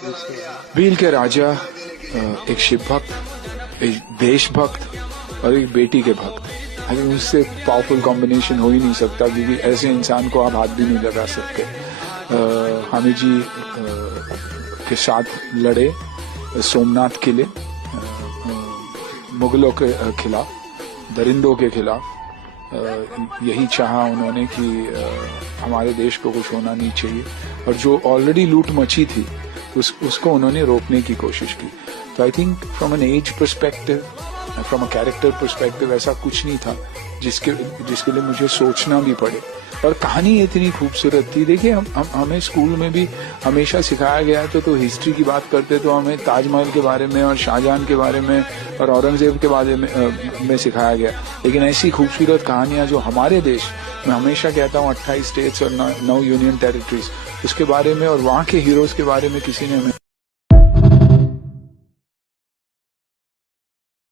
भील के राजा एक शिव भक्त, एक देशभक्त और एक बेटी के भक्त। आई थिंक उससे पावरफुल कॉम्बिनेशन हो ही नहीं सकता, क्योंकि ऐसे इंसान को आप हाथ भी नहीं लगा सकते। हामिद जी के साथ लड़े सोमनाथ किले, मुगलों के खिलाफ, दरिंदों के खिलाफ। यही चाहा उन्होंने कि हमारे देश को कुछ होना नहीं चाहिए, और जो ऑलरेडी लूट मची थी उसको उन्होंने रोकने की कोशिश की। तो I think from an age perspective, from a character perspective ऐसा कुछ नहीं था जिसके लिए मुझे सोचना भी पड़े। और कहानी इतनी खूबसूरत थी। देखिए, हमें स्कूल में भी हमेशा सिखाया गया है, तो हिस्ट्री की बात करते तो हमें ताजमहल के बारे में और शाहजहां के बारे में और औरंगजेब के बारे में सिखाया गया। लेकिन ऐसी खूबसूरत कहानियां जो हमारे देश, मैं हमेशा कहता हूँ 28 स्टेट्स और 9 यूनियन टेरिटरीज, उसके बारे में और वहाँ के हीरोज के बारे में किसी ने हमें